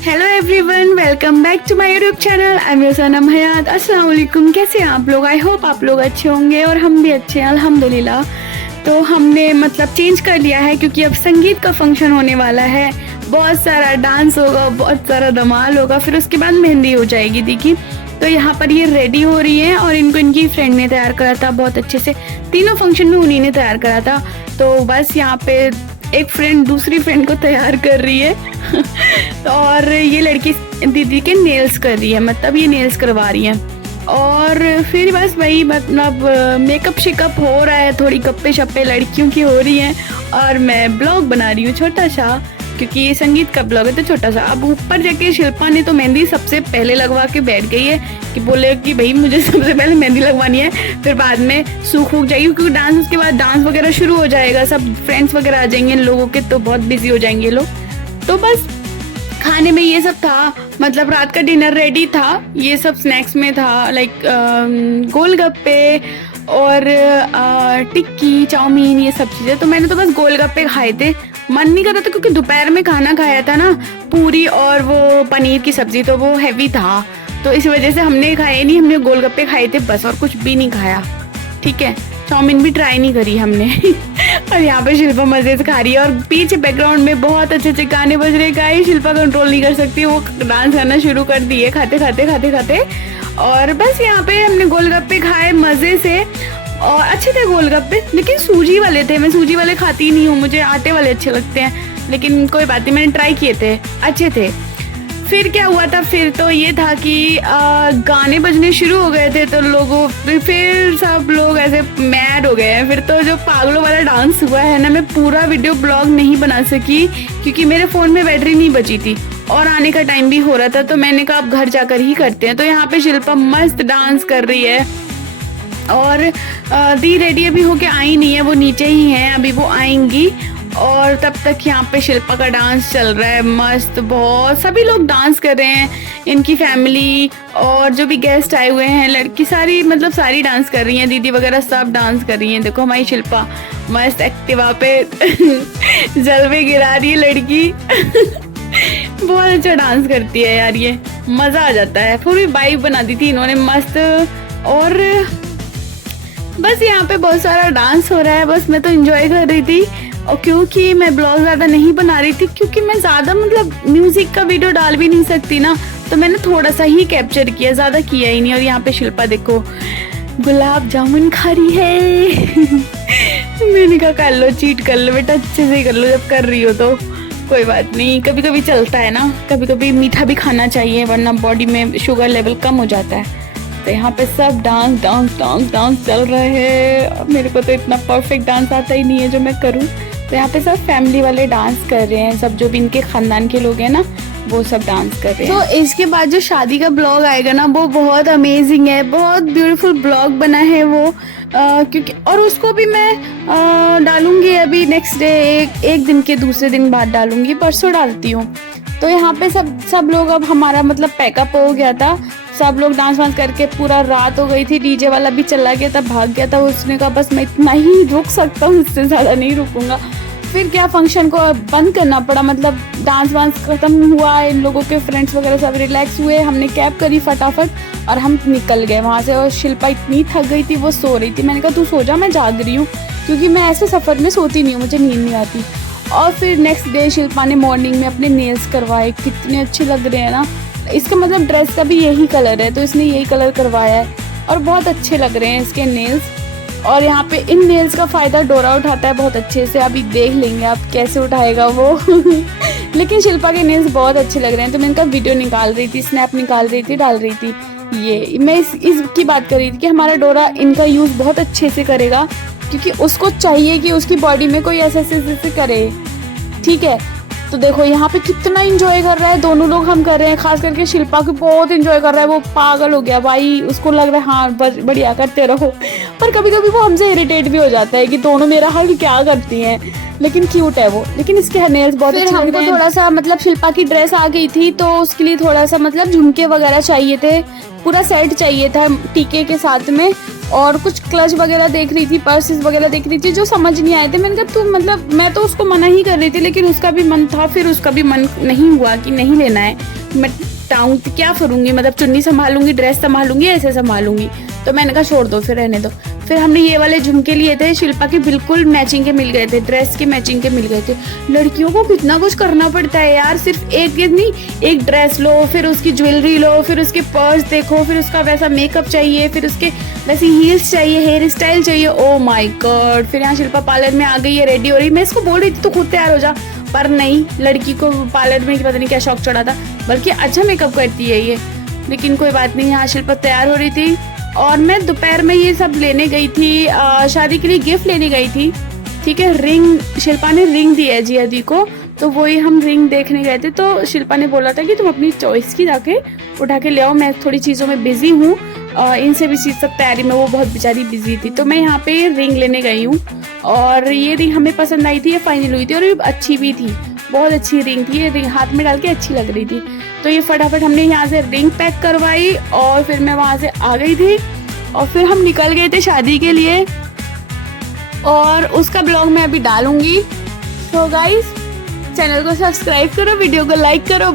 Hello everyone, welcome back to my YouTube channel. I am your Sanam Hayat. अस्सलाम वालेकुम। कैसे हैं आप लोग? आई होप आप लोग अच्छे होंगे और हम भी अच्छे हैं अल्हम्दुलिल्लाह। तो हमने मतलब चेंज कर लिया है क्योंकि अब संगीत का फंक्शन होने वाला है। बहुत सारा डांस होगा, बहुत सारा धमाल होगा, फिर उसके बाद मेहंदी हो जाएगी दी की। तो यहाँ पर ये रेडी हो रही है और इनको इनकी फ्रेंड ने तैयार करा था बहुत अच्छे से। तीनों फंक्शन में उन्हीं ने तैयार करा था। तो बस यहाँ पे एक फ्रेंड दूसरी फ्रेंड को तैयार कर रही है और ये लड़की दीदी के नेल्स कर रही है, मतलब ये नेल्स करवा रही है। और फिर बस वही मतलब मेकअप शेकअप हो रहा है, थोड़ी गप्पे शप्पे लड़कियों की हो रही हैं और मैं ब्लॉग बना रही हूँ छोटा सा, क्योंकि ये संगीत का ब्लॉग है तो छोटा सा। अब ऊपर जाके शिल्पा ने तो मेहंदी सबसे पहले लगवा के बैठ गई है कि बोले कि भाई मुझे सबसे पहले मेहंदी लगवानी है, फिर बाद में सूख जाएगी क्योंकि डांस, उसके बाद डांस वगैरह शुरू हो जाएगा, सब फ्रेंड्स वगैरह आ जाएंगे लोगों के, तो बहुत बिजी हो जाएंगे लोग। तो बस खाने में ये सब था, मतलब रात का डिनर रेडी था। ये सब स्नैक्स में था लाइक गोलगप्पे और टिक्की चाउमीन, ये सब चीज़ें। तो मैंने तो बस गोलगप्पे खाए थे, मन नहीं कर रहा था क्योंकि दोपहर में खाना खाया था ना, पूरी और वो पनीर की सब्जी, तो वो हैवी था, तो इस वजह से हमने खाए नहीं, हमने गोलगप्पे खाए थे बस, और कुछ भी नहीं खाया। ठीक है, चाउमीन भी ट्राई नहीं करी हमने और यहाँ पे शिल्पा मजे से खा रही है और पीछे बैकग्राउंड में बहुत अच्छे अच्छे गाने बज रहे हैं। शिल्पा कंट्रोल नहीं कर सकती, वो डांस करना शुरू कर दी है खाते खाते। और बस यहाँ पे हमने गोलगप्पे खाए मजे से, और अच्छे थे गोलगप्पे, लेकिन सूजी वाले थे। मैं सूजी वाले खाती ही नहीं हूँ, मुझे आटे वाले अच्छे लगते हैं, लेकिन कोई बात नहीं, मैंने ट्राई किए थे, अच्छे थे। फिर क्या हुआ था, फिर तो ये था कि गाने बजने शुरू हो गए थे, तो लोगों फिर सब लोग ऐसे मैड हो गए हैं। फिर तो जो पागलों वाला डांस हुआ है ना, मैं पूरा वीडियो ब्लॉग नहीं बना सकी क्योंकि मेरे फ़ोन में बैटरी नहीं बची थी और आने का टाइम भी हो रहा था, तो मैंने कहा अब घर जाकर ही करते हैं। तो यहाँ पे शिल्पा मस्त डांस कर रही है और दी रेडी अभी होके आई नहीं है, वो नीचे ही है, अभी वो आएंगी। और तब तक यहाँ पे शिल्पा का डांस चल रहा है मस्त, बहुत सभी लोग डांस कर रहे हैं, इनकी फैमिली और जो भी गेस्ट आए हुए हैं, लड़की सारी मतलब सारी डांस कर रही हैं, दीदी वगैरह सब डांस कर रही हैं। देखो हमारी शिल्पा मस्त एक्टिवा पे जलवे गिरा रही है लड़की बहुत अच्छा डांस करती है यार, ये मज़ा आ जाता है। पूरी वाइब बना दी थी इन्होंने मस्त। और बस यहाँ पे बहुत सारा डांस हो रहा है, बस मैं तो एंजॉय कर रही थी। और क्योंकि मैं ब्लॉग ज़्यादा नहीं बना रही थी, क्योंकि मैं ज़्यादा मतलब म्यूज़िक का वीडियो डाल भी नहीं सकती ना, तो मैंने थोड़ा सा ही कैप्चर किया, ज़्यादा किया ही नहीं। और यहाँ पे शिल्पा देखो गुलाब जामुन खा रही है मैंने कहा कर लो, चीट कर लो बेटा, अच्छे से कर लो, जब कर रही हो तो कोई बात नहीं, कभी कभी चलता है ना, कभी कभी मीठा भी खाना चाहिए वरना बॉडी में शुगर लेवल कम हो जाता है। तो यहाँ पे सब डांस डांस डांस डांस चल रहे हैं। मेरे को तो इतना परफेक्ट डांस आता ही नहीं है जो मैं करूँ। तो यहाँ पे सब फैमिली वाले डांस कर रहे हैं, सब जो भी इनके खानदान के लोग हैं ना, वो सब डांस कर रहे हैं। तो इसके बाद जो शादी का ब्लॉग आएगा ना, वो बहुत अमेजिंग है, बहुत ब्यूटीफुल ब्लॉग बना है वो, क्योंकि और उसको भी मैं डालूंगी अभी नेक्स्ट डे, एक दिन के दूसरे दिन बाद डालूंगी, परसों डालती हूँ। तो यहाँ पे सब लोग, अब हमारा मतलब पैकअप हो गया था, सब लोग डांस वांस करके पूरा रात हो गई थी, डीजे वाला भी चला गया था, भाग गया था। उसने कहा बस मैं इतना ही रुक सकता हूँ, इससे ज़्यादा नहीं रुकूंगा। फिर क्या फंक्शन को बंद करना पड़ा, मतलब डांस वांस खत्म हुआ, इन लोगों के फ्रेंड्स वगैरह सब रिलैक्स हुए, हमने कैब करी फटाफट और हम निकल गए वहाँ से। और शिल्पा इतनी थक गई थी, वो सो रही थी। मैंने कहा तू सो जा, मैं जाग रही हूँ, क्योंकि मैं ऐसे सफ़र में सोती नहीं हूँ, मुझे नींद नहीं आती। और फिर नेक्स्ट डे शिल्पा ने मॉर्निंग में अपने नेल्स करवाए, कितने अच्छे लग रहे हैं ना। इसका मतलब ड्रेस का भी यही कलर है, तो इसने यही कलर करवाया है और बहुत अच्छे लग रहे हैं इसके नेल्स। और यहाँ पे इन नेल्स का फ़ायदा डोरा उठाता है बहुत अच्छे से, अभी देख लेंगे आप कैसे उठाएगा वो लेकिन शिल्पा के नेल्स बहुत अच्छे लग रहे हैं। तो मैं इनका वीडियो निकाल रही थी, स्नैप निकाल रही थी, डाल रही थी। ये मैं इसकी बात कर रही थी कि हमारा डोरा इनका यूज़ बहुत अच्छे से करेगा, क्योंकि उसको चाहिए कि उसकी बॉडी में कोई ऐसे करे। ठीक है, तो देखो यहाँ पे कितना एंजॉय कर रहा है, दोनों लोग हम कर रहे हैं, खास करके शिल्पा को बहुत एंजॉय कर रहा है, वो पागल हो गया भाई, उसको लग रहा है हाँ बढ़िया करते रहो। पर कभी कभी वो हमसे इरिटेट भी हो जाता है कि दोनों मेरा हल क्या करती हैं, लेकिन क्यूट है वो। लेकिन इसके नेल्स बहुत अच्छे लग रहे हैं। थोड़ा सा मतलब शिल्पा की ड्रेस आ गई थी, तो उसके लिए थोड़ा सा मतलब झुमके वगैरह चाहिए थे, पूरा सेट चाहिए था टीके के साथ में, और कुछ क्लच वगैरह देख रही थी, पर्सेस वगैरह देख रही थी जो समझ नहीं आए थे। मैंने कहा तू मतलब मैं तो उसको मना ही कर रही थी, लेकिन उसका भी मन था, फिर उसका भी मन नहीं हुआ कि नहीं लेना है। मैं टाउन क्या करूँगी, मतलब चुन्नी संभालूंगी, ड्रेस संभालूंगी, ऐसे संभालूंगी। तो मैंने कहा छोड़ दो, फिर रहने दो। फिर हमने ये वाले झुमके लिए थे, शिल्पा के बिल्कुल मैचिंग के मिल गए थे, ड्रेस के मैचिंग के मिल गए थे। लड़कियों को कितना कुछ करना पड़ता है यार, सिर्फ एक नहीं, एक ड्रेस लो, फिर उसकी ज्वेलरी लो, फिर उसके पर्स देखो, फिर उसका वैसा मेकअप चाहिए, फिर उसके वैसी हील्स चाहिए, हेयर स्टाइल चाहिए। Oh my God. फिर यहाँ शिल्पा पार्लर में आ गई है, रेडी हो रही। मैं इसको बोल रही थी तो खुद तैयार हो जा, पर नहीं, लड़की को पार्लर में पता नहीं क्या शौक चढ़ा था, बल्कि अच्छा मेकअप करती है ये। लेकिन कोई बात नहीं, यहाँ शिल्पा तैयार हो रही थी और मैं दोपहर में ये सब लेने गई थी, शादी के लिए गिफ्ट लेने गई थी। ठीक है, रिंग, शिल्पा ने रिंग दी है जिया दी को, तो वही हम रिंग देखने गए थे। तो शिल्पा ने बोला था कि तुम अपनी चॉइस की जाके उठा के ले आओ, मैं थोड़ी चीज़ों में बिजी हूँ, इनसे भी चीज़ सब तैयारी में वो बहुत बेचारी बिजी थी। तो मैं यहाँ पे रिंग लेने गई हूँ और ये रिंग हमें पसंद आई थी, ये फाइनल हुई थी और ये अच्छी भी थी, बहुत अच्छी रिंग थी। ये रिंग हाथ में डाल के अच्छी लग रही थी। तो ये फटाफट हमने यहाँ से रिंग पैक करवाई और फिर मैं वहाँ से आ गई थी और फिर हम निकल गए थे शादी के लिए, और उसका ब्लॉग मैं अभी डालूंगी। तो गाइस, चैनल को सब्सक्राइब करो, वीडियो को लाइक करो।